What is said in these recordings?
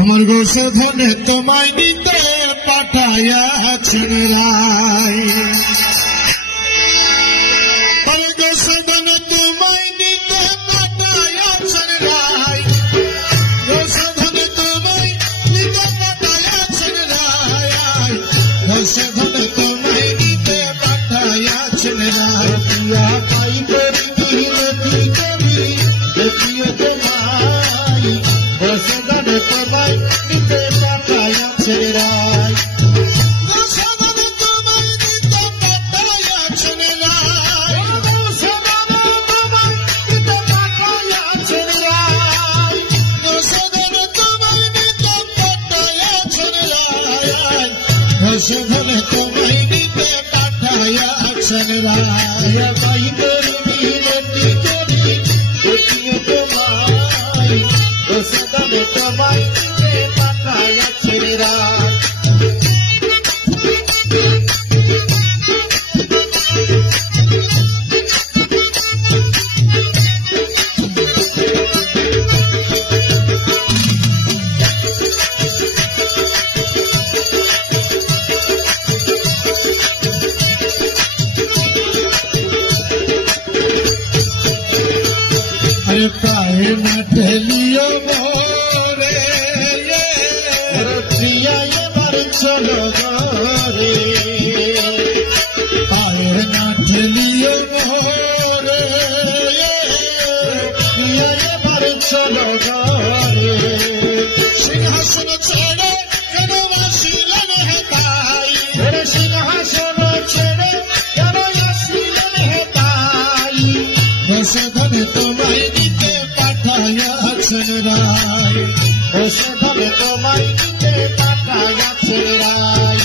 আমার গোসাধনে তোমায় নিতে পাঠাইয়াছেন রায়। আমার গোসাধনে তোমায় নিতে পাঠাইয়াছেন রায়। গোসাধনে তোমায় নিতে পাঠাইয়াছেন রায়। গোসাধনে তোমায় নিতে পাঠাইয়াছেন রায়। পিয়া পাই করি বিরতি করি দেখিও তোমায়। গোসাধনে তোমায় নিতে পাঠাইয়াছেন রায়। গোসাধনে তোমায় নিতে পাঠাইয়াছেন রায়। গোসাধনে তোমায় নিতে পাঠাইয়াছেন রায়। গোসাধনে তোমায় নিতে পাঠাইয়াছেন রায়। গোসাধনে তোমায় নিতে পাঠাইয়াছেন রায়। পাই করি বিরতি করি দেখিও তোমায়। গোসাধনে তোমায় নিতে পাঠাইয়াছেন রায়। अरे काहे न ठेलियो मोरे प्रिया ये मर चलो गोरे। काहे न ठेलियो मोरे प्रिया ये मर चलो गोरे। सिंहासन छोड़े केनो वसीलन है ताई। अरे सिंहासन छोड़े केनो वसीलन है ताई। गोसाधने তোমায় নিতে পাঠাইয়াছেন রায়। গোসাধনে তোমায় নিতে পাঠাইয়াছেন রায়।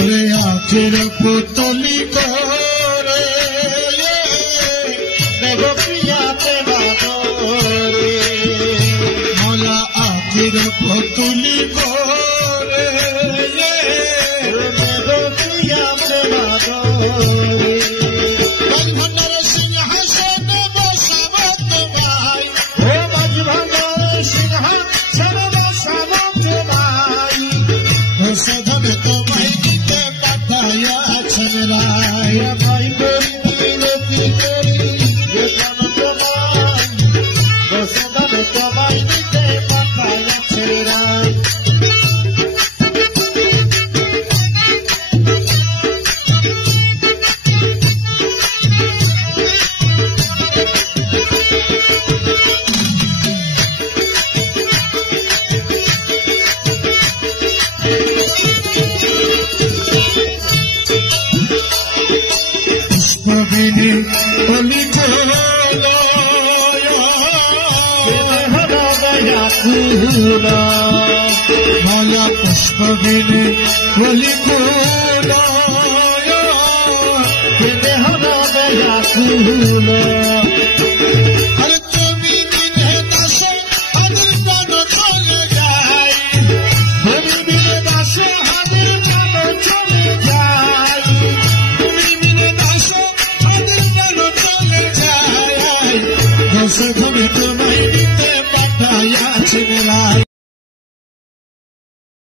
ওরে আখের পুতলি করে দেব প্রিয়াতে বাদরে। মোলা আখের পুতলি করে দেব প্রিয়াতে বাদরে। বাজভান্ডার সিংহাসনে বসাব তোমায়। ও বাজভান্ডার সিংহাসনে বসাব তোমায়। গোসাধনে তোমায় নিতে পাঠাইয়াছেন রায়। পাই করি বিরতি করি যেখানে তোমায়। গোসাধনে তোমায় নিতে পাঠাইয়াছেন রায়। পুষ্পবিনী অলি মায়া পুষ্পবিনী অলি কুল।